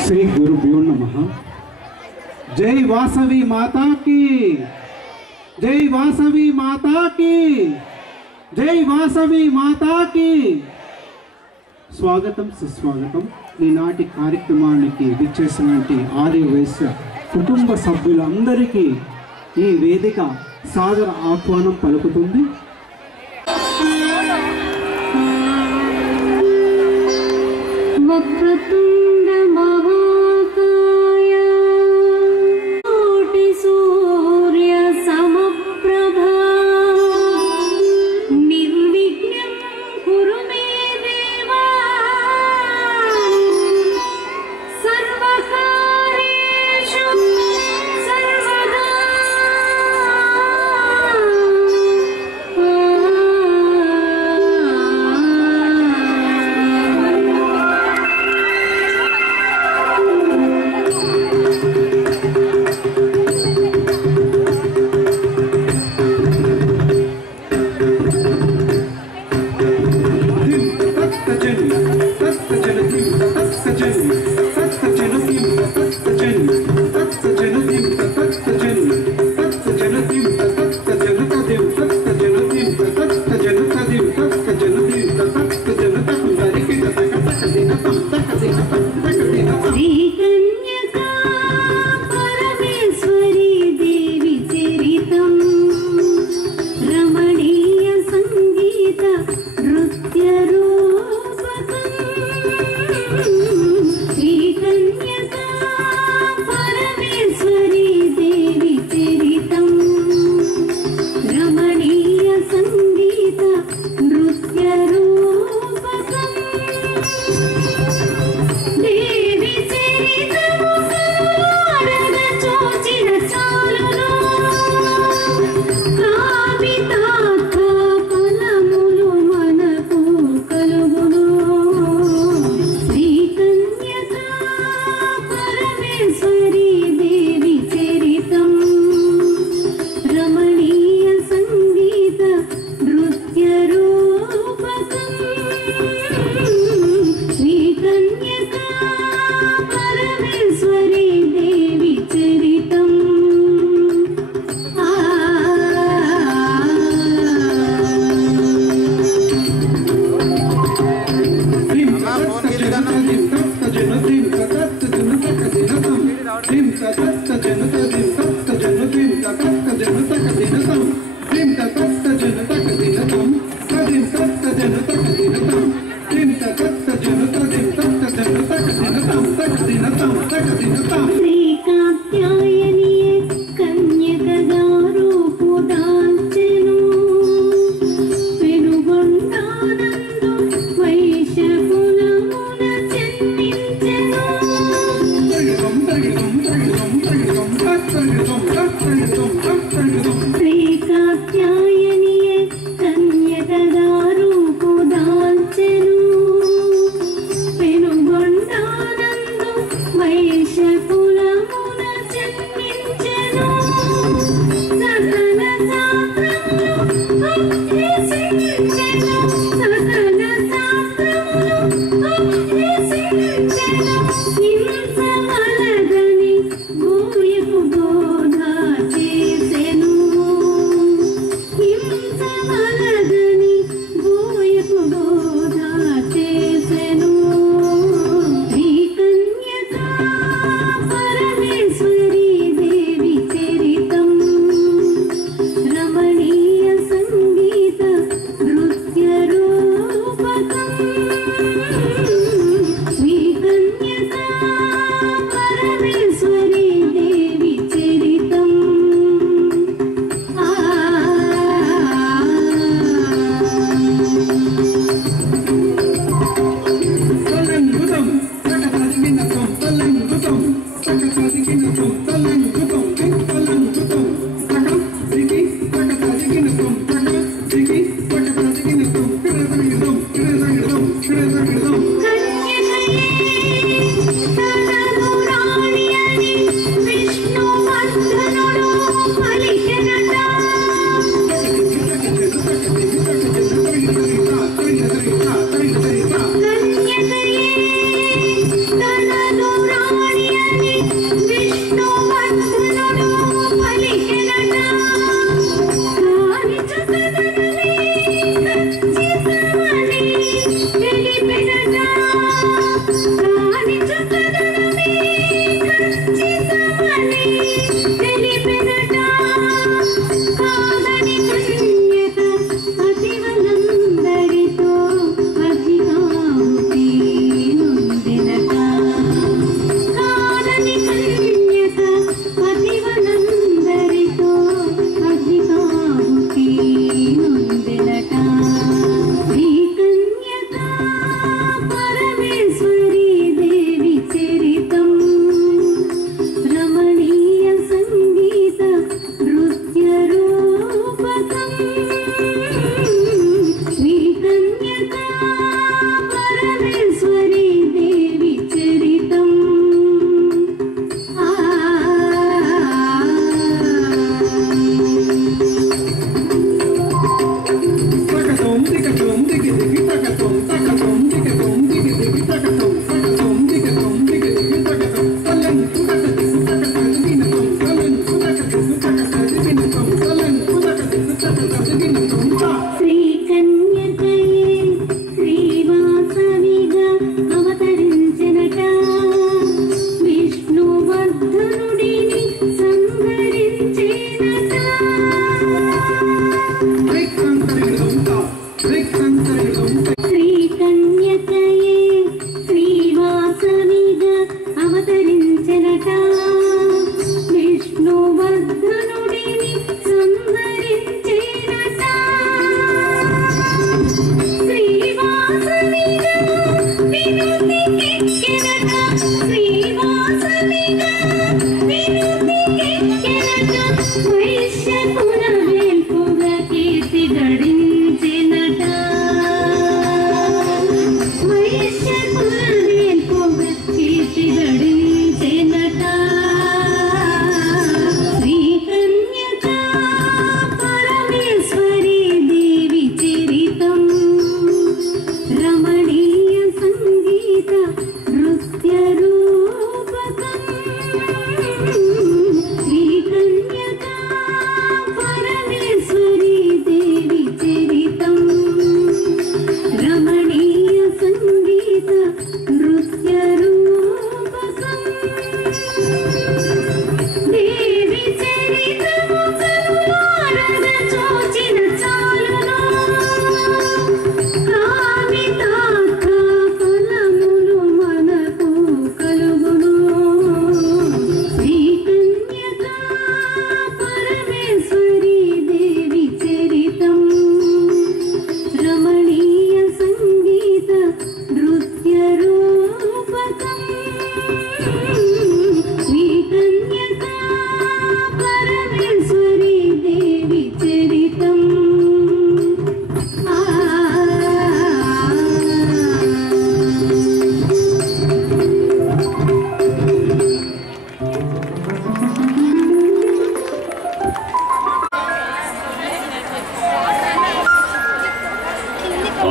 श्री गुरुभ्यो नमः। जय वासवी माता की, जय वासवी माता की, जय वासवी माता की। स्वागतम सुस्वागतम। ఈనాటి కార్యక్రమానికి విచ్చేసినటువంటి ఆర్యవైశ్య కుటుంబ సభ్యులందరికీ ఈ వేదిక సాదర ఆహ్వానం పలుకుతుంది.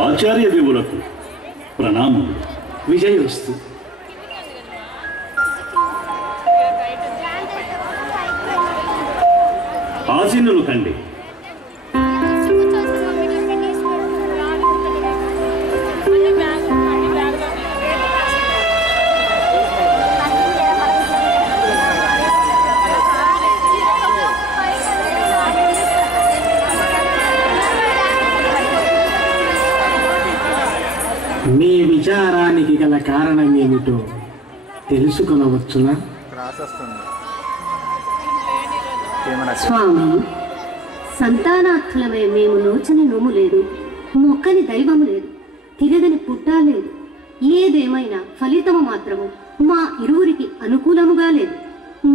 ఆచార్య దేవులకు ప్రణామములు. విజయోస్తు. ఆసీనులు కండి. మీ విచారానికి గల కారణం ఏమిటో తెలుసుకొనవచ్చునా? స్వామి, సంతానార్థులమే మేము నోచని నోము లేదు, మొక్కని దైవము లేదు, తిరగని పుట్ట లేదు. ఏదేమైనా ఫలితము మాత్రము మా ఇరువురికి అనుకూలముగా లేదు.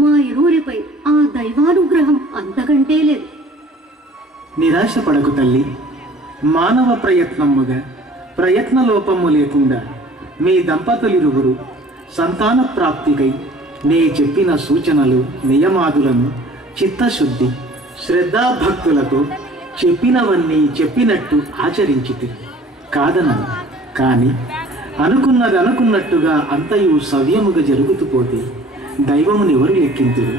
మా ఇరువురిపై ఆ దైవానుగ్రహం అంతకంటే లేదు. నిరాశపడకు తల్లి. మానవ ప్రయత్నముగా ప్రయత్నలోపము లేకుండా మీ దంపతులిరువురు సంతాన ప్రాప్తికై నే చెప్పిన సూచనలు నియమాదులను చిత్తశుద్ధి శ్రద్ధాభక్తులతో చెప్పినవన్నీ చెప్పినట్టు ఆచరించితి కాదనను. కానీ అనుకున్నది అనుకున్నట్టుగా అంతయు సవ్యముగా జరుగుతూ పోతే దైవమునెవరు లెక్కింతురు?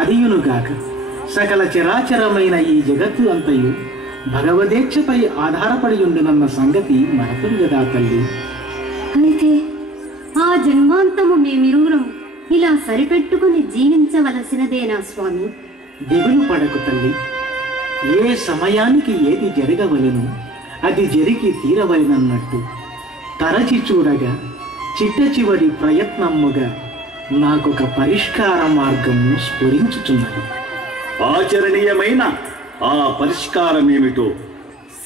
అదియునుగాక సకల చరాచరమైన ఈ జగత్తు అంతయు భగవదేచ్ఛపై ఆధారపడి ఉండునన్న సంగతి మరపదు కదా తల్లి. అయితే ఆ జన్మాంతము మేమిరువురం ఇలా సరిపెట్టుకుని జీవించవలసినదేనా స్వామి? దిగులు పడకు తల్లి. ఏ సమయానికి ఏది జరగవలెను అది జరిగి తీరవలెనన్నట్టు తరచి చూడగా చిట్ట చివరి ప్రయత్నముగా నాకొక పరిష్కార మార్గము స్ఫురించుచున్నది. ఆచరణీయమైన ఆ పరిష్కారమేమిటో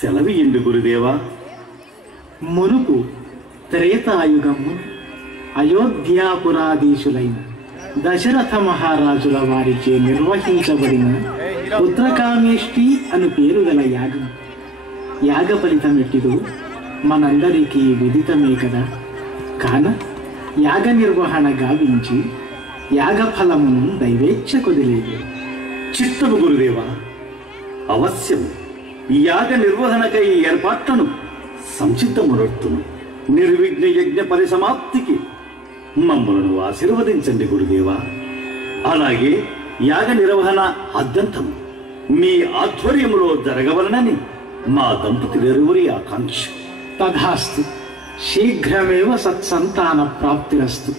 సెలవియండి గురుదేవా. మునుపు త్రేతాయుగము అయోధ్యాపురాధీశులైన దశరథ మహారాజుల వారిచే నిర్వహించబడిన పుత్రకామేష్టి అను పేరు గల యాగం. యాగ ఫలితం ఎట్టిదో మనందరికీ విదితమే కదా. కాన యాగ నిర్వహణ గావించి యాగ ఫలమును దైవేచ్ఛ కొదిలేదు. చిత్తము గురుదేవా. అవశ్యం ఈ యాగ నిర్వహణకై ఏర్పాట్లను సంసిద్ధమునర్తును. నిర్విఘ్న యజ్ఞ పరిసమాప్తికి మమ్మలను ఆశీర్వదించండి గురుదేవా. అలాగే యాగ నిర్వహణ అద్దంతం మీ ఆధ్వర్యములో జరగవలనని మా దంపతులిరువురి ఆకాంక్ష. తథాస్తు. శీఘ్రమేవ సత్సంతాన ప్రాప్తిరస్తు.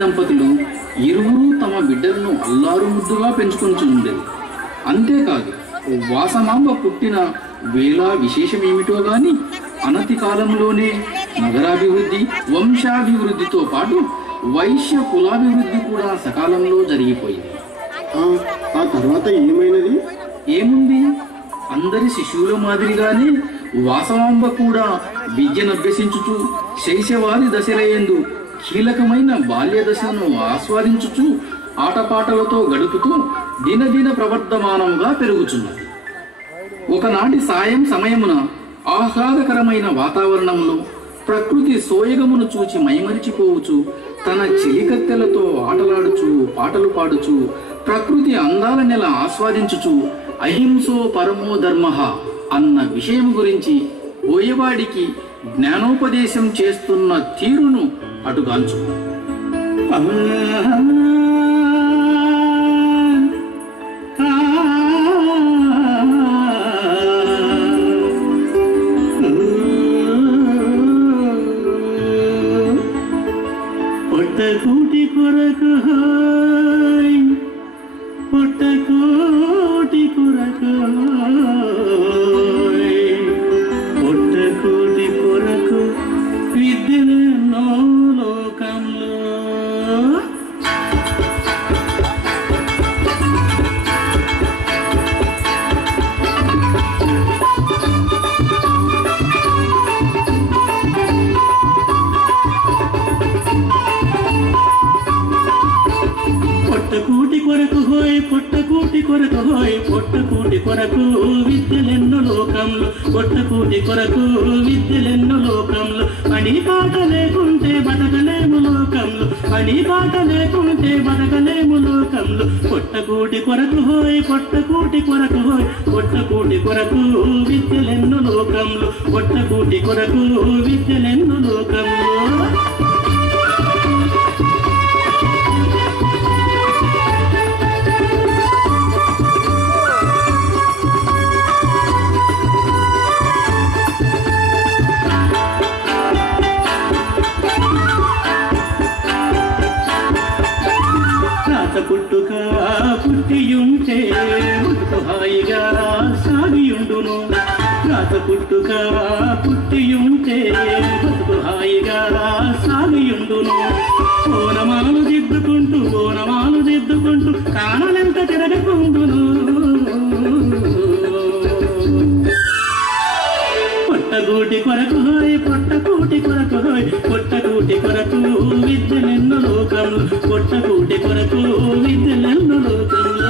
దంపతులు ఇరువురు తమ బిడ్డలను అల్లారు ముద్దుగా పెంచుకొంచుండేది. అంతేకాదు వాసమాంబ పుట్టిన వేళ విశేషమేమిటో గాని అనతి కాలంలోనే నగరాభివృద్ధి, వంశాభివృద్ధితో పాటు వైశ్య కులాభివృద్ధి కూడా సకాలంలో జరిగిపోయింది. ఆ తర్వాత ఏమైనది? ఏముంది, అందరి శిశువుల మాదిరిగానే వాసవాంబ కూడా విద్యనభ్యసించుచు శైశవాది దశలయందు కీలకమైన బాల్య దశను ఆస్వాదించుచు ఆటపాటలతో గడుపుతూ దినదిన ప్రవర్ధమానంగా పెరుగుచున్నది. ఒకనాటి సాయం సమయమున ఆహ్లాదకరమైన వాతావరణంలో ప్రకృతి సోయగమును చూచి మైమరిచిపోవచ్చు, తన చెలికత్తెలతో ఆటలాడుచు పాటలు పాడుచు ప్రకృతి అందాల నెల ఆస్వాదించుచు అహింసో పరమో ధర్మ అన్న విషయం గురించి బోయవాడికి జ్ఞానోపదేశం చేస్తున్న తీరును అటుగాంచు. పొట్టకూటి కొరకు పొట్టకూటి కొరకు పొట్టకూటి కొరకు విద్యలెన్నో లోకంలో. పొట్టకూటి కొరకు హోయ్ పొట్టకూటి కొరకు హోయ్ పొట్టకూటి కొరకు విద్యలెన్నో లోకంలో. పొట్టకూటి కొరకు విద్యలెన్నో లోకంలో. పని పాట లేకుంటే బతకలేము లోకంలో. పని పాట లేకుంటే బతకలేము లోకంలో. పొట్టకూటి కొరకు హోయ్ పొట్టకూటి కొరకు హోయ్ పొట్టకూటి కొరకు విద్యలెన్నో లోకంలో. పొట్టకూటి కొరకు విద్యలెన్నో లోకంలో. పుట్టుక పుట్టియుంటే బతుకు హాయిగా సాగియుండును. రాత పుట్టుక పుట్టియుంటే బతుకు హాయిగా సాగియుండును. ఓనమాలు దిద్దుకుంటూ కానలెంత తిరగకుండును. పొట్టకూటి కొరకు హోయ్ పొట్టకూటి కొరకు హోయ్ పొట్టకూటి కొరకు విద్యలెన్నో లోకంలో. పొట్టకూటి కొరకు విద్యలెన్నో లోకంలో.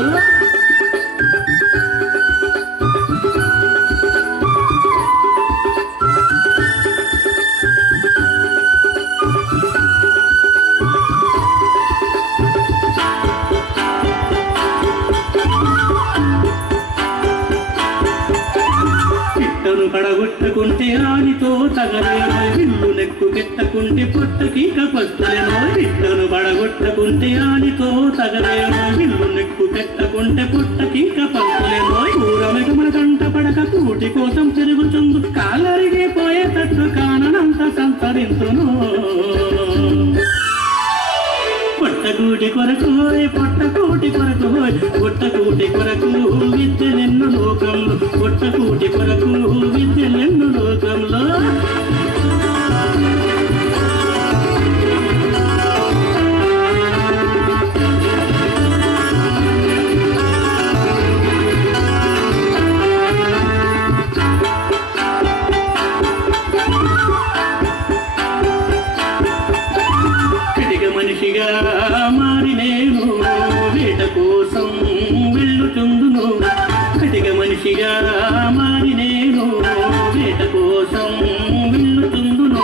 పిట్టను పడగొట్టుకుంటే ఆనితో తగలేనో. విల్లు నెక్కు కెట్టకుంటే పొట్టకి కపస్తలేనో. పిట్టను పడగొట్టుకుంటే ఆనితో తగలేనో. విల్లు నెక్కు కెట్టకుంటే పొట్టకి కపస్తలేనో. కూరమెగమన కంట పడక కూటి కోసం తిరుగుచుందు. కాలరిగే పోయేటట్టు కాననంత సంతరించును. పొట్టకూటి కొరకు హోయ్ పొట్టకూటి కొరకు హోయ్ పొట్టకూటి కొరకు విద్యలెన్నో లోకంలో. పొట్టకూటి కొరకు విద్యలెన్నో లోకంలో. మనిషిగా మారి నేను వేట కోసం వెళ్ళుచుందును. కటిక మనిషిగా మారి నేను వేట కోసం వెళ్ళుచుందును.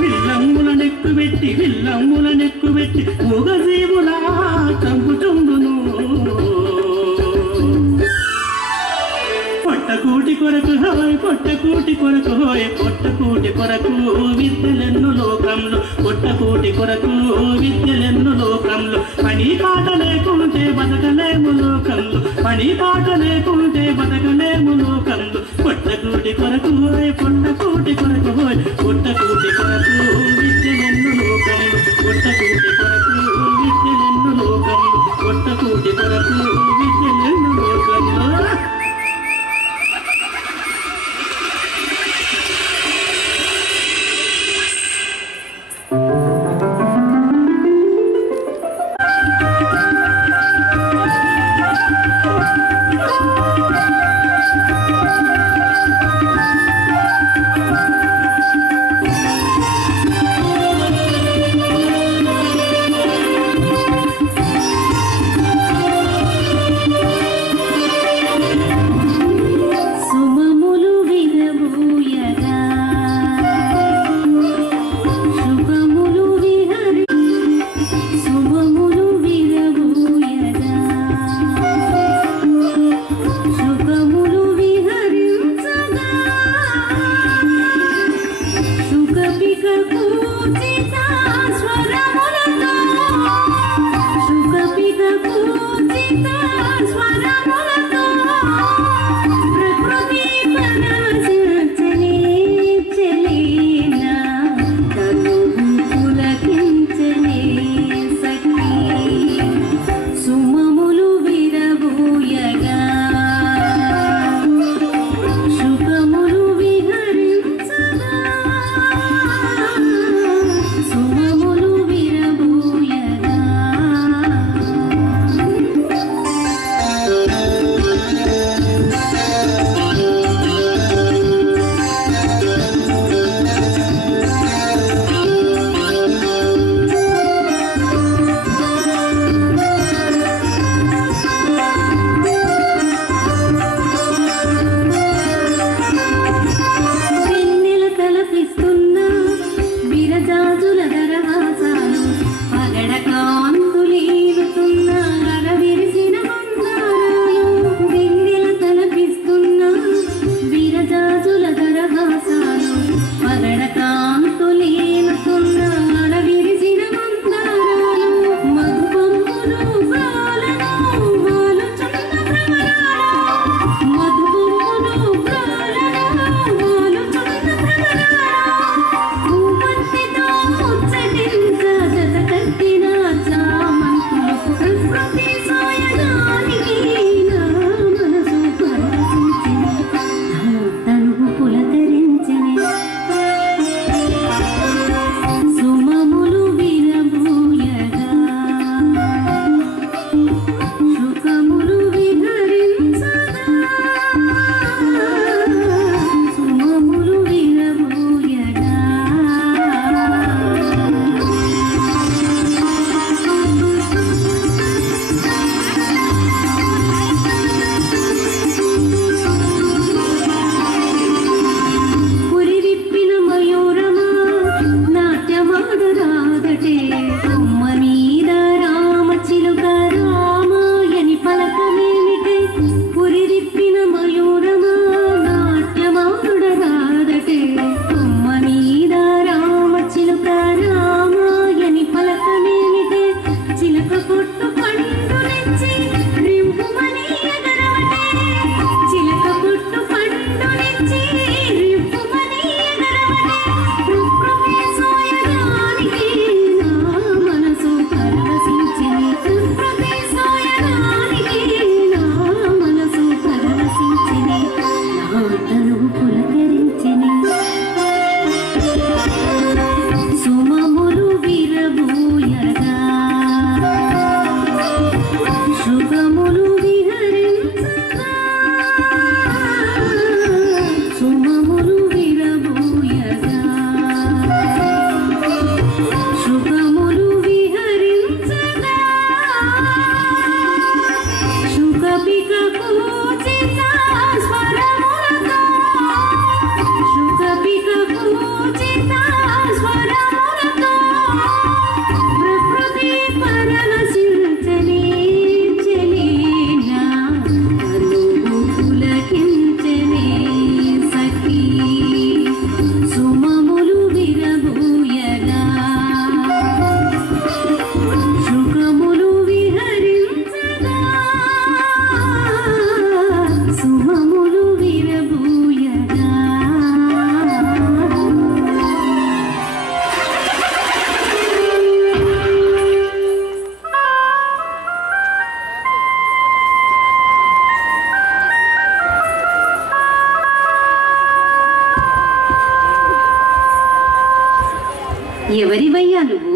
విల్లమ్ముల నెక్కుబెట్టి మూగజీవులా చంపుచుందును. పొట్టకూటి కొరకు హోయ్ పొట్టకూటి కొరకు హోయ్ పొట్టకూటి కొరకు విద్యలెన్నో లోకంలో. పొట్టకూటి కొరకు విద్యలెన్నో లోకంలో. పని పాట లేకుంటే బతకలేము లోకంలో. పని పాట లేకుంటే బతకలేము లోకంలో. పొట్టకూటి కొరకు హోయ్ పొట్టకూటి కొరకు హోయ్ పొట్టకూటి కొరకు విద్యలెన్నో లోకంలో. పొట్టకూటి కొరకు విద్యలెన్నో లోకంలో. పొట్టకూటి కొరకు విద్యలెన్నో లోకంలో. ఎవరివయ్యా నువ్వు?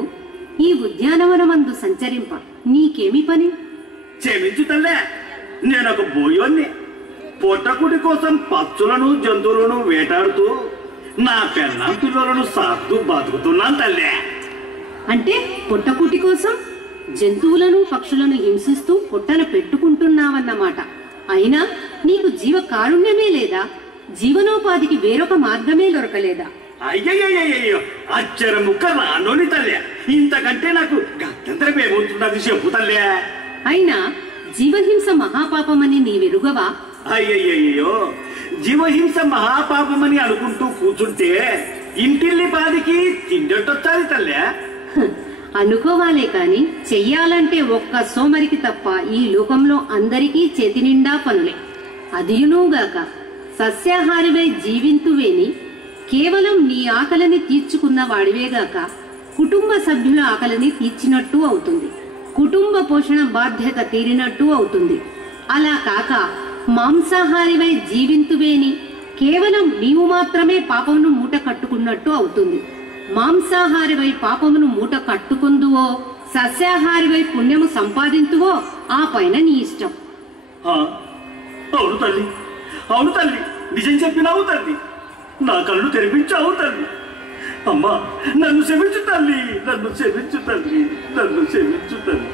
ఈ ఉద్యానవనమందు సంచరింప నీకేమి పని? క్షమించు తల్లే, నేనొక బోయోన్ని. పొట్టకుడి కోసం పచ్చులను జంతువులను వేటాడుతూ నా పెళ్ళాం పిల్లలను సాగుతూ బతుకుతున్నాను తల్లే. అంటే పొట్టకూటి కోసం జంతువులను పక్షులను హింసిస్తూ పొట్టన పెట్టుకుంటున్నావన్నమాట. అయినా నీకు జీవ కారుణ్యమే లేదా? జీవనోపాధికి వేరొక మార్గమే దొరకలేదా? అయ్యయ్యో, అచ్చర ముక్క రానోని తల్లే. ఇంతకంటే నాకు గత్యంతరం ఏమవుతున్నది చెప్పు తల్లే. అయినా జీవహింస మహాపాపమని నీవెరుగవా? అయ్యయ్యో, జీవహింస మహాపాపమని అనుకుంటూ కూర్చుంటే ఇంటిల్లి పాదికి తిండొట్టొచ్చాలి తల్లే. అనుకోవాలే కాని చెయ్యాలంటే ఒక్క సోమరికి తప్ప ఈ లోకంలో అందరికీ చేతి నిండా పనులే. అదియునుగాక సస్యాహారివై జీవింతువేని కేవలం నీ ఆకలిని తీర్చుకున్న వాడివేగాక కుటుంబ సభ్యుల ఆకలిని తీర్చినట్టు అవుతుంది. కుటుంబ పోషణ బాధ్యత తీరినట్టు అవుతుంది. అలా కాక మాంసాహారివై జీవింతువేని కేవలం నీవు మాత్రమే పాపమును మూట కట్టుకున్నట్టు అవుతుంది. మాంసాహారివై పాపమును మూట కట్టుకుందువో సస్యాహారివై పుణ్యము సంపాదింతువో ఆ పైన నీ ఇష్టం. అవును తల్లి, అవును తల్లి, నిజం చెప్పినావు తల్లి. నా కళ్ళు తెరిపించావు తల్లి. అమ్మా, నన్ను క్షమించు తల్లి, నన్ను క్షమించు తల్లి, నన్ను క్షమించు తల్లి.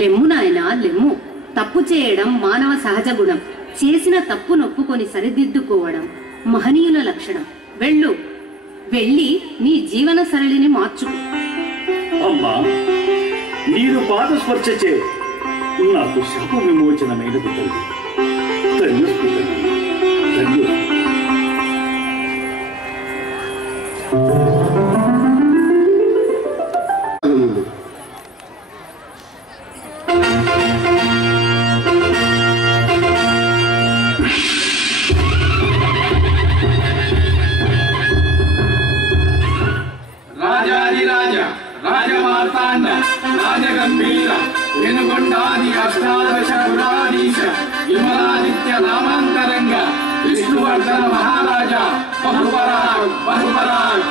లెమ్ము నాయనా లెమ్ము. తప్పు చేయడం మానవ సహజ గుణం. చేసిన తప్పు నొప్పుకొని సరిదిద్దుకోవడం మహనీయుల లక్షణం. వెళ్ళు, వెళ్ళి నీ జీవన సరళిని మార్చుకో. అమ్మా, నీరు పాద స్పర్శచే నాకు శాప విమోచనమైనది తల్లి. ధన్యోస్మి తల్లి, ధన్యోస్మి. రాజమార్తాండ రాజగంభీర వెనుగొండాది అష్టాదశ పురాధీశ విమలాదిత్య నామాంతరంగ విష్ణువర్ధన మహారాజా బహుపరాగ్ బహుపరాగ్.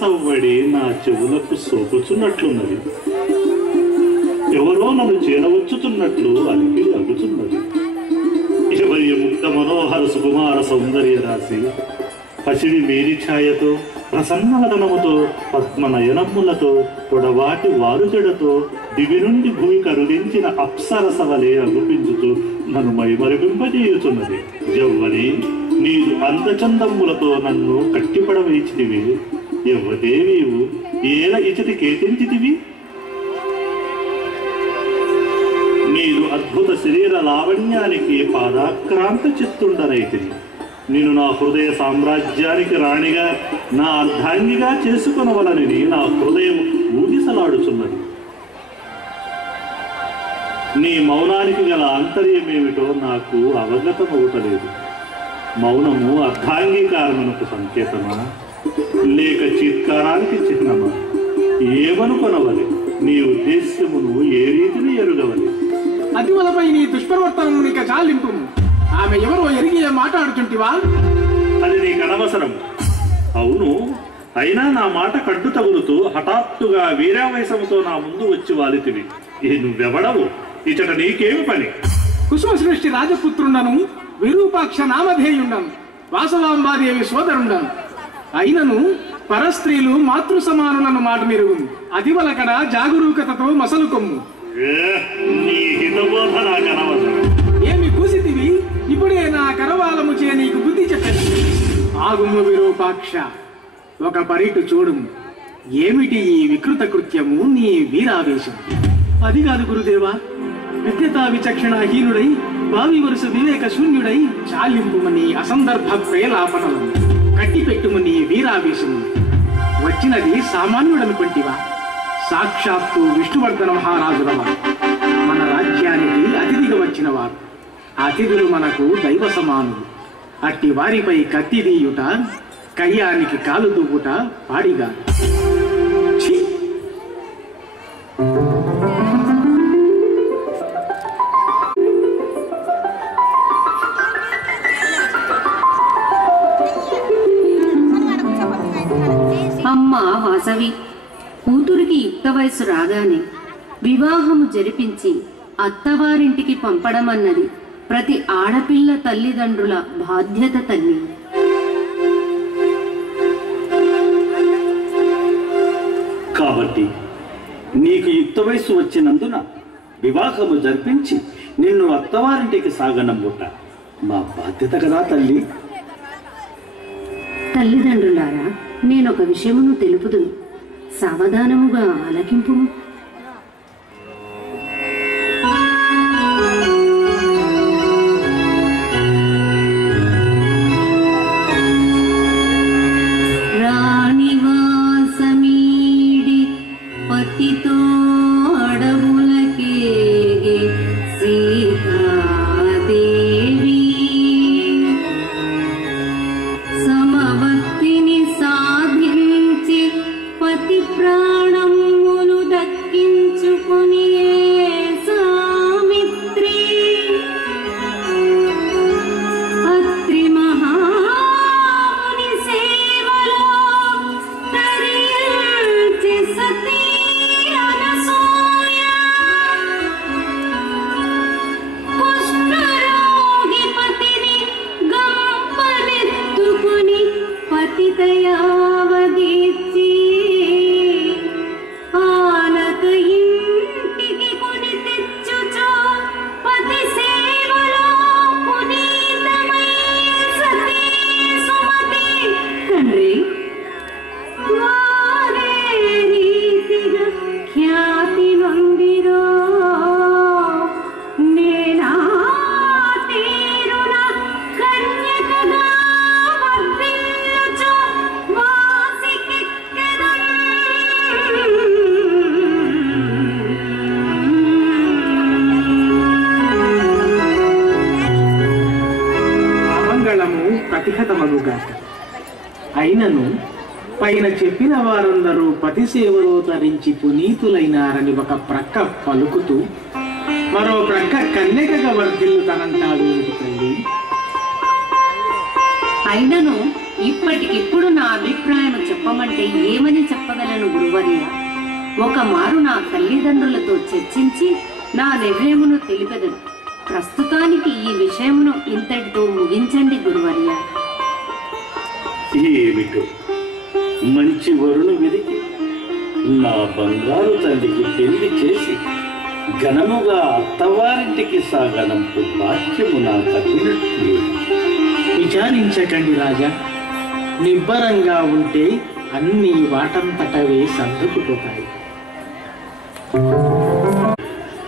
సవ్వడి నా చెవులకు సోకుచున్నట్లున్నది. ఎవరో నన్ను చేరవచ్చుతున్నట్లు అలికిడి అగుతున్నది. ఎవరి ముక్త మనోహర సుకుమార సౌందర్య రాశి పసిడి మేరి ఛాయతో, ప్రసన్నవదనముతో, పద్మనయనములతో, పొడవాటి వారుజడతో దివి నుండి భూమి కరుదించిన అప్సరసవలే అగుపించుతూ నన్ను మైమరిపింపజేయుచున్నది. యవ్వని, నీవు అందచందమ్ములతో నన్ను కట్టిపడవేచితివి. యవ్వదేవీవు ఏల ఇచటి కేతించితివి? నీరు అద్భుత శరీర లావణ్యానికి పాదాక్రాంత చిత్తుండనైతిని. నేను నా హృదయ సామ్రాజ్యానికి రాణిగా, నా అర్ధాంగిగా చేసుకొనవలనని నా హృదయం ఊగిసలాడుచున్నది. నీ మౌనానికి గల ఆంతర్యమేమిటో నాకు అవగతమవుతలేదు. మౌనము అర్ధాంగీకారమునకు సంకేతమా, లేక చీత్కారానికి చిహ్నమా? ఏమనుకొనవలి? నీ ఉద్దేశ్యమును ఏ రీతిని ఎరుగవలి? అతివలపై నీ దుష్ప్రవర్తనము నీక చాలింపు. ఆమె ఎవరో ఎరిగి మాట్లాడుచుంటివా? అది నీకు అనవసరం. అవును, అయినా నా మాట కడ్డు తగులుతూ హఠాత్తుగా వీరావేశముతో నా ముందు వచ్చి వాలితివి. నువ్వెవడవు? ఇచ్చట నీకేమి పని? కుసుమ సృష్టి రాజపుత్రుండను, విరూపాక్ష నామధేయుండను, వాసవాంబాదేవి సోదరుండను. అయినను పరస్త్రీలు మాతృ సమానులను మాట మెరుగు. అతివలకడ జాగరూకతతో మసలు కొమ్ము. ఏమి కూసితివి? ఇప్పుడే నా కరవాలము చే నీకు బుద్ధి చెప్పాను. ఆగుము విరూపాక్ష, ఒక పరిటు చూడుము. ఏమిటి ఈ వికృత కృత్యము, నీ వీరావేశం? అది కాదు గురుదేవా, విద్యతా విచక్షణాహీనుడై, భావి వరుస వివేక శూన్యుడై చాలింపుమని అసందర్భ ప్రేలాపనలను కట్టిపెట్టుము నీ వీరావేశము. వచ్చినది సామాన్యుడనుకుంటివా? సాక్షాత్తు విష్ణువర్ధన మహారాజులవా, మన రాజ్యానికి అతిథిగా వచ్చిన వారు. అతిథులు మనకు దైవ సమానులు. అట్టి వారిపై కత్తి దీయుట, కయ్యానికి కాలు దువ్వుట పాడిగా. అమ్మా వాసవి, కూతురికి యుక్త వయసు రాగానే వివాహము జరిపించి అత్తవారింటికి పంపడమన్నది ప్రతి ఆడపిల్ల తల్లిదండ్రుల బాధ్యత తల్లి. కాబట్టి నీకు యుక్త వయసు వచ్చినందున వివాహము జరిపించి నిన్ను అత్తవారింటికి సాగనంబుట మా బాధ్యత కదా తల్లి. తల్లిదండ్రులారా, నేనొక విషయమును తెలుపుదును, సావధానముగా ఆలకింపు. రాణివాసమీడి పతితో అడవులకేగే సీతాదేవి, సమవర్తిని సాధించి పతి ప్రాణములు దక్కించుకొని సామిత్రి, అత్రి మహాముని సేవలో తరించి సతీ అనసూయ, కుష్ఠరోగి పతిని గంపనెత్తుకుని పతితయావదీర్చి ఆనక ఇంటికి కొని తెచ్చుచో పతి సేవలో పునీతమై సతీ సుమతి. తండ్రి, వారే రీతిగా ఖ్యాతి నొందిరో, నేనా తీరున కన్యకగా వర్ధిల్లుచు వాసికెక్కెదన్. అమంగళము ప్రతిహతమగుగాక. అయినను పైన చెప్పిన వారందరూ పతి సేవలో తరించి పునీతులైనారని ఒక ప్రక్క పలుకుతూ మరో ప్రక్క కన్యకగా వర్ధిల్లుతానంటాడు ఏమిటి తల్లి? అయినను ఇప్పటికిప్పుడు నా అభిప్రాయం చెప్పమంటే ఏమని చెప్పగలను గురువర్య? ఒక మారు నా తల్లిదండ్రులతో చర్చించి నా నిర్ణయమును తెలిపెదను. ప్రస్తుతానికి ఈ విషయమును ఇంతటితో ముగించండి గురువర్య. ఏమిటో మంచి వరుణు వెదికి నా బంగారు తల్లికి పెళ్లి చేసి ఘనముగా అత్తవారింటికి సాగనంపు భాగ్యము నాకు అభినట్లు. విచారించకండి రాజా, నిబ్బరంగా ఉంటే అన్ని వాటంతటవే సర్దుకుపోతాయి.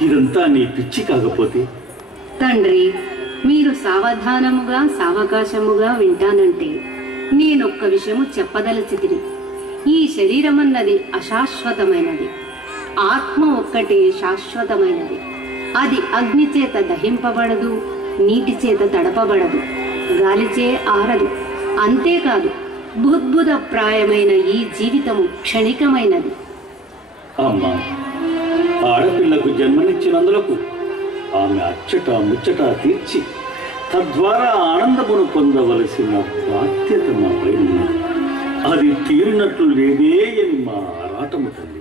ఇదంతా నీ పిచ్చి కాకపోతే? తండ్రి, మీరు సావధానముగా సావకాశముగా వింటానంటే నేనొక్క విషయము చెప్పదలచితిని. ఈ శరీరమన్నది అశాశ్వతమైనది, ఆత్మ ఒక్కటే శాశ్వతమైనది. అది అగ్ని చేత దహింపబడదు, నీటి చేత తడపబడదు, గాలిచే ఆరదు. అంతేకాదు, బుద్భుతప్రాయమైన ఈ జీవితము క్షణికమైనది. అమ్మా, ఆడపిల్లకు జన్మనిచ్చినందులకు ఆమె అచ్చట ముచ్చట తీర్చి తద్వారా ఆనందమును పొందవలసిన బాధ్యత మాపై ఉన్నది. అది తీరినట్లు లేదే అని మా ఆరాటము తల్లి.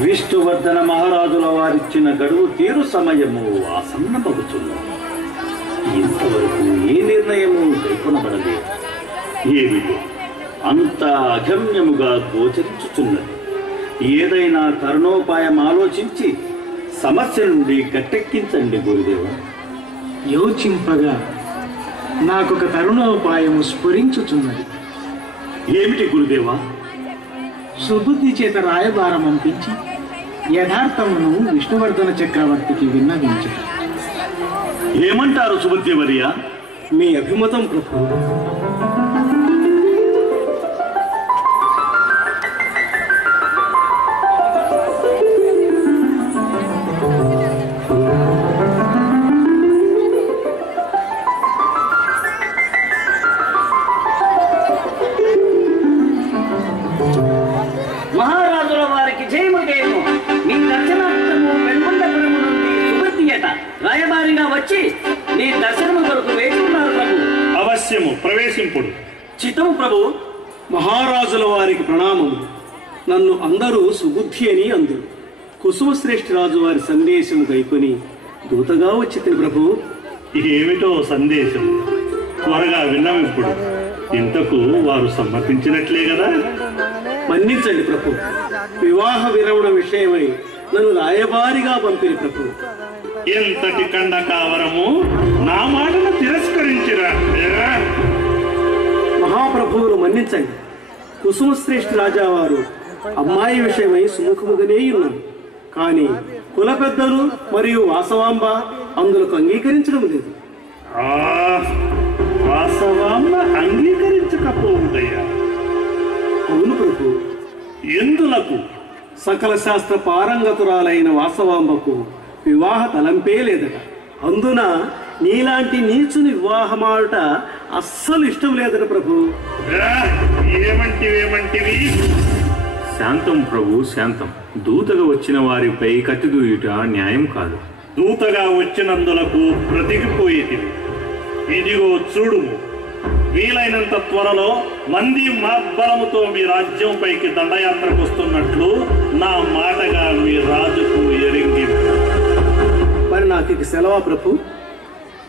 విష్ణువర్ధన మహారాజుల వారిచ్చిన గడువు తీరు సమయము ఆసన్నమగుచున్నది. ఇంతవరకు ఏ నిర్ణయము కైకొనబడలేదు. ఏమిటో అంత అగమ్యముగా గోచరించుచున్నది. ఏదైనా తరుణోపాయం ఆలోచించి సమస్య నుండి గట్టెక్కించండి గురుదేవ. యోచింపగా నాకొక తరుణోపాయము స్ఫురించుచున్నది. ఏమిటి గురుదేవా? సుబుద్ధి చేత రాయబారం పంపించి యథార్థమును విష్ణువర్ధన చక్రవర్తికి విన్నవించారు. ఏమంటారు సుబుద్ధివర్య? మీ అభిమతం ప్రభు. మహారాజుల వారికి జయముదేమో. మీ దర్శనార్థము వెల్గొండపురము నుండి సుబుద్ధియట రాయబారిగా వచ్చి నీ దర్శనము కొరకు వేచి ఉన్నారు ప్రభు. అవశ్యము ప్రవేశింపుడు. చిత్తము ప్రభు. మహారాజుల వారికి ప్రణామము. నన్ను అందరూ సుబుద్ధి అని అందరు. కుసుమశ్రేష్ఠి రాజు వారి సందేశము గైకొని దూతగా వచ్చింది ప్రభు. ఏమిటో సందేశం? త్వరగా విన్నవింపుడు. ఇంతకు వారు సమ్మతించినట్లే కదా? మన్నించండి ప్రభు. వివాహ విరమణ విషయమై నన్ను రాయబారిగా పంపిన ప్రభు. ఎంతటి కండ కావరము నా మాటను తిరస్కరించిరా. మహాప్రభువును మన్నించండి. కుసుమశ్రేష్ఠి రాజా వారు అమ్మాయి విషయమై సుముఖముగానే ఉన్నారు. కానీ కుల పెద్దలు మరియు వాసవాంబ అందులకు అంగీకరించడం లేదు. వాసవాంబ అంగీకరించకపోవుదయ్యా? అవును ప్రభు. ఎందులకు? సకల శాస్త్ర పారంగతురాలైన వాసవాంబకు వివాహ తలంపే లేదట. అందున నీలాంటి నీచుని వివాహమాడుట అస్సలు ఇష్టం లేదట ప్రభు. ఏమంటివి? శాంతం ప్రభు, శాంతం. దూతగా వచ్చిన వారిపై కత్తిదూయుట న్యాయం కాదు. దూతగా వచ్చినందులకు బ్రతికిపోయేది. ఇదిగో చూడుము, వీలైనంత త్వరలో మంది బలముతో మీ రాజ్యంపైకి దండయాత్రకు వస్తున్నట్లు నా మాటగా మీ రాజుకు ఎరింగి. మరి నాకు ఇక సెలవా ప్రభు?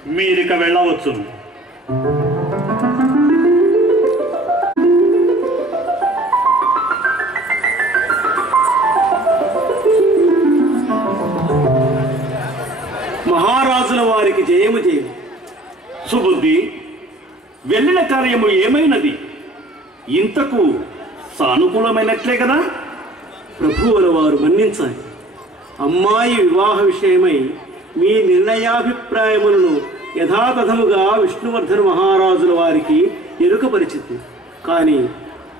మీరిక వెళ్ళవచ్చును. మహారాజుల వారికి జయము జయము. సుబుద్ధి, వెళ్ళిన కార్యము ఏమైనది? ఇంతకు సానుకూలమైనట్లే కదా? ప్రభువుల వారు మన్నించాలి. అమ్మాయి వివాహ విషయమై మీ నిర్ణయాభిప్రాయములను యథాతథముగా విష్ణువర్ధన మహారాజుల వారికి ఎరుకపరిచింది. కానీ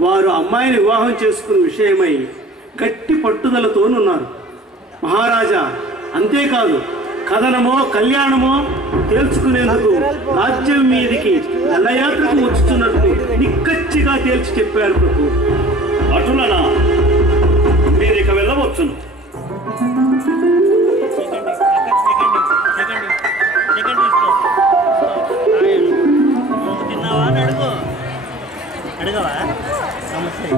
వారు అమ్మాయిని వివాహం చేసుకున్న విషయమై గట్టి పట్టుదలతోనున్నారు. మహారాజా, అంతేకాదు కథనమో కళ్యాణమో తేల్చుకునేందుకు రాజ్యం మీదికి దండయాత్రకు వచ్చుతున్నట్టు నిక్కచ్చిగా తేల్చి చెప్పారు ప్రభు. అటులనా? మీరిక వెళ్ళవచ్చును. అడగవా నమస్తే.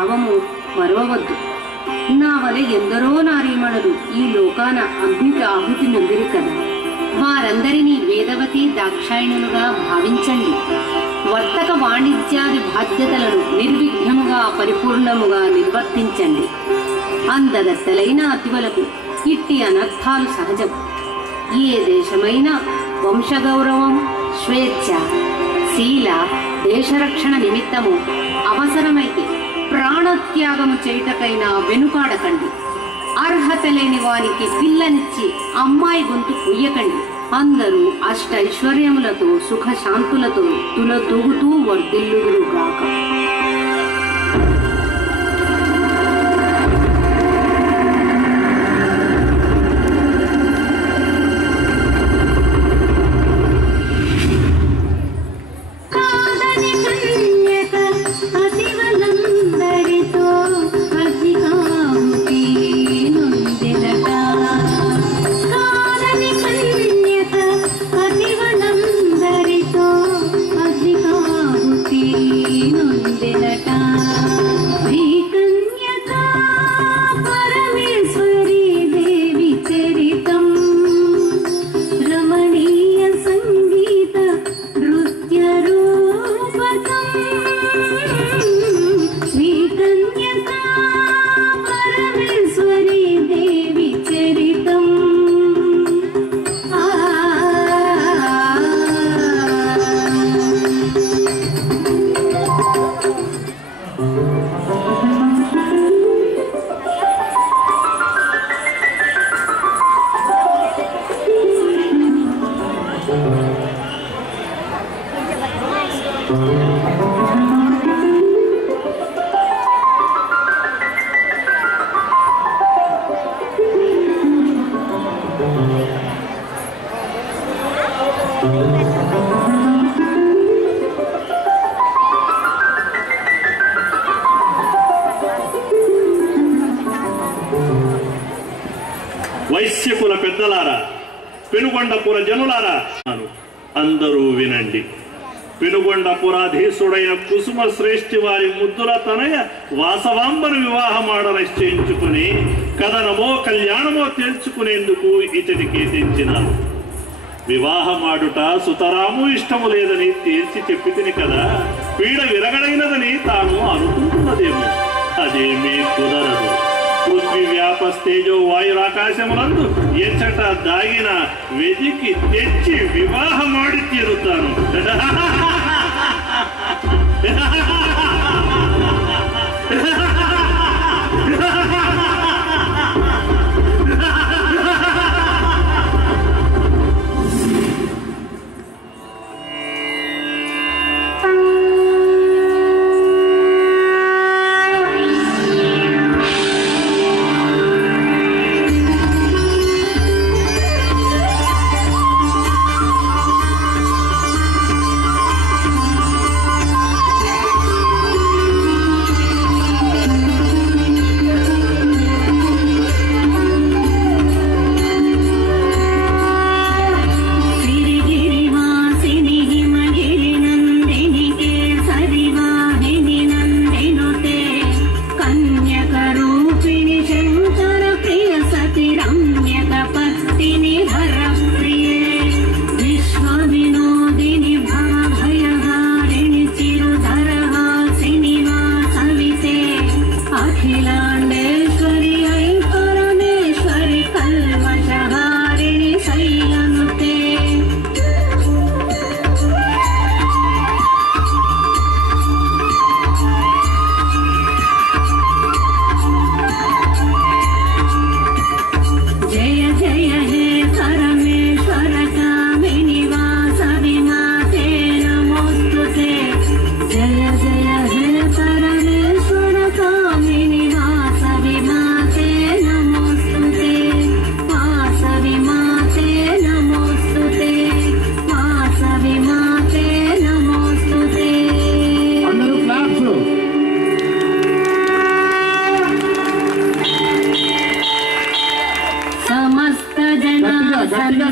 భావము మరవవద్దు. నా వలె ఎందరో నారీమణులు ఈ లోకాన అగ్నికి ఆహుతి నొందిరి కదా. వారందరినీ వేదవతి దాక్షాయణులుగా భావించండి. వర్తక వాణిజ్యాది బాధ్యతలను నిర్విఘ్నముగా పరిపూర్ణముగా నిర్వర్తించండి. అందగత్తెలైన అతివలకు ఇట్టి అనర్థాలు సహజం. ఏ దేశమైనా వంశగౌరవం, స్వేచ్ఛ, శీల, దేశరక్షణ నిమిత్తము అవసరమైతే ప్రాణత్యాగము చేయుటకైనా వెనుకాడకండి. అర్హత లేని వారికి పిల్లనిచ్చి అమ్మాయి గొంతు కొయ్యకండి. అందరూ అష్టైశ్వర్యములతో సుఖశాంతులతో తులతూగుతూ వర్ధిల్లుదురుగాక. వైశ్యకుల పెద్దలారా, పెనుగొండపుర జనులారా, అందరూ వినండి. పెనుగొండపురాధీశుడైన కుసుమ శ్రేష్ఠి వారి ముద్దుల తనయ వాసవాంబను వివాహమాడ నిశ్చయించుకుని కథనమో కళ్యాణమో తేల్చుకునేందుకు ఇతడికి తెంచినారు. వివాహమాడుట సుతరాము ఇష్టము లేదని తేల్చి చెప్పి తిని కదా, పీడ విరగడైనదని తాను అనుకుంటున్నదేమో. అదేమీ కుదరదు. పృథ్వీ వ్యాపస్తేజో వాయురాకాశములందు ఎచ్చట దాగిన వెదికి తెచ్చి వివాహమాడి తీరుతాను.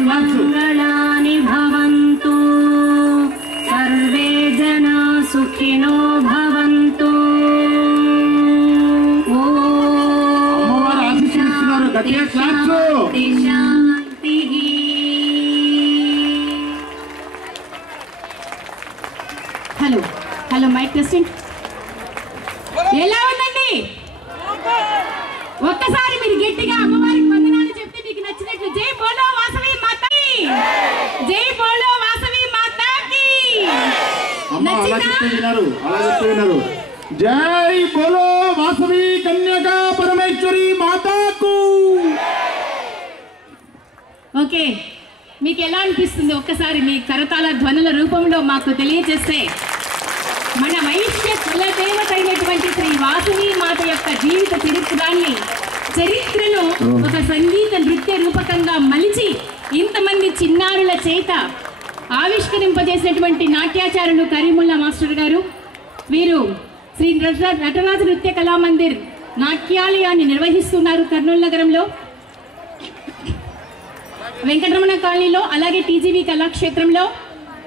మంగళాని భవంతు, సర్వే జనా సుఖినో భవంతు. టెస్టింగ్ ఎలా ఉందండి? ఒక్కసారి మీరు గట్టిగా అమ్మవారికి వందనాలు చెప్తే మీకు నచ్చినట్లు జై బోలో వాసవి మాతాకి, జై బోలో వాసవి మాతాకి. జై బోలో వాసవి కన్యకా పరమేశ్వరి మాతాకు. ఓకే, మీకు ఎలా అనిపిస్తుంది? ఒక్కసారి మీ కరతాళ ధ్వనుల రూపంలో మాకు తెలియజేస్తే మన వైశ్య కులదేవత అయినటువంటి శ్రీ వాసవి మాత యొక్క జీవిత చరిత్రను ఒక సంగీత నృత్య రూపకంగా మలిచి ఇంతమంది చిన్నారుల చేత ఆవిష్కరింపజేసినటువంటి నాట్యాచారులు కరీముల్లా మాస్టర్ గారు. వీరు శ్రీ నటరాజ నృత్య కళామందిర్ నాట్యాలయాన్ని నిర్వహిస్తున్నారు కర్నూలు నగరంలో, వెంకటరమణ కాలనీలో, అలాగే టీజీవీ కళాక్షేత్రంలో.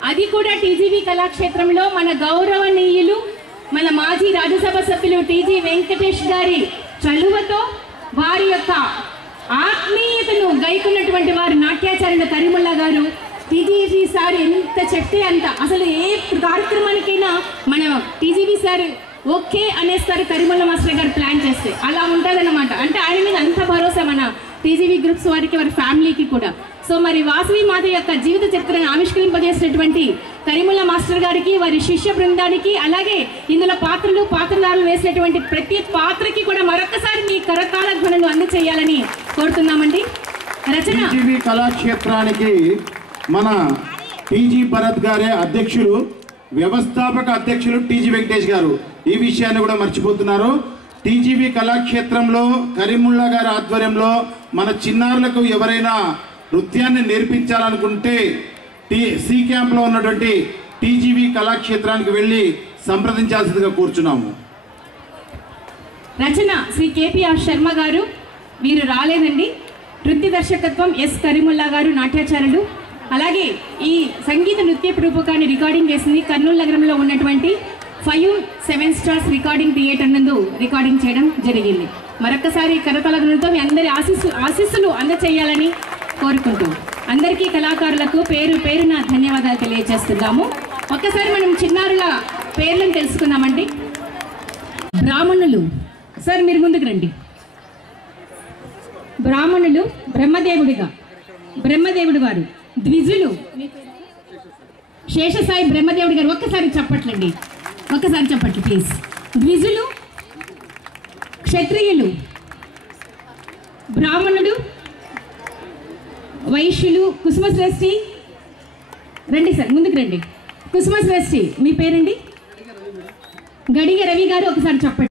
అది కూడా టీజీవీ కళాక్షేత్రంలో మన గౌరవనీయులు, మన మాజీ రాజ్యసభ సభ్యులు టీజీ వెంకటేష్ గారి చలువతో వారి యొక్క ఆత్మీయతను గైకున్నటువంటి వారు నాట్యాచార్యులు కరీముల్లా గారు. టీజీవీ సార్ ఎంత చెప్తే అంత, అసలు ఏ కార్యక్రమానికైనా మన టీజీవీ సార్ ఓకే అనేస్తారు కరీముల్లా మాస్టర్ గారు ప్లాన్ చేస్తే. అలా ఉంటుందన్నమాట. అంటే ఆయన మీద అంత భరోసా మన టీజీవీ గ్రూప్స్ వారికి, వారి ఫ్యామిలీకి కూడా. సో మరి వాసవి మాత యొక్క జీవిత చరిత్రను ఆవిష్కరింపజేసినటువంటి కరీముల్లా మాస్టర్ గారికి, వారి శిష్య బృందానికి, అలాగే ఇందులో పాత్రదారులు వేసినటువంటి ప్రతి పాత్రకి కూడా మరొకసారి మీ కరతాళ ధ్వనులు అందజేయాలని కోరుతున్నామండి. రచన టీజీవీ కళాక్షేత్రానికి మన టీజీ భరత్ గారే అధ్యక్షులు, వ్యవస్థాపక అధ్యక్షులు టీజీ వెంకటేష్ గారు. ఈ విషయాన్ని కూడా మర్చిపోతున్నారు. టీజీవీ కళాక్షేత్రంలో కరీముల్లా గారి ఆధ్వర్యంలో మన చిన్నారులకు ఎవరైనా నృత్యాన్ని నేర్పించాలనుకుంటే సి క్యాంప్లో ఉన్నటువంటి టీజీవీ కళాక్షేత్రానికి వెళ్ళి సంప్రదించాల్సిందిగా కూర్చున్నాము. రచన శ్రీ కేపీఆర్ శర్మ గారు, వీరు రాలేదండి. నృత్య దర్శకత్వం ఎస్ కరీముల్లా గారు, నాట్యాచారులు. అలాగే ఈ సంగీత నృత్య రూపకాన్ని రికార్డింగ్ చేసింది కర్నూలు నగరంలో ఉన్నటువంటి 5-7 స్టార్స్ రికార్డింగ్ థియేటర్ నందు రికార్డింగ్ చేయడం జరిగింది. మరొకసారి కరతలతో మీ అందరి ఆశీస్సులు అందచేయాలని కోరుకుంటూ అందరికీ కళాకారులకు పేరు పేరున ధన్యవాదాలు తెలియజేస్తున్నాము. ఒక్కసారి మనం చిన్నారుల పేర్లను తెలుసుకుందామండి. బ్రాహ్మణులు, సార్ మీరు ముందుకు రండి. బ్రాహ్మణులు బ్రహ్మదేవుడు గారు. ద్విజులు శేషసాయి బ్రహ్మదేవుడు గారు. ఒక్కసారి చెప్పట్లండి, ఒక్కసారి చెప్పట్లు ప్లీజ్. ద్విజులు క్షత్రియులు, బ్రాహ్మణుడు, వైశ్యులు. కుసుమశ్రేష్ఠి రండి సార్, ముందుకు రండి. కుసుమశ్రేష్ఠి మీ పేరండి? గడిగ రవి గారు. ఒకసారి చెప్పండి.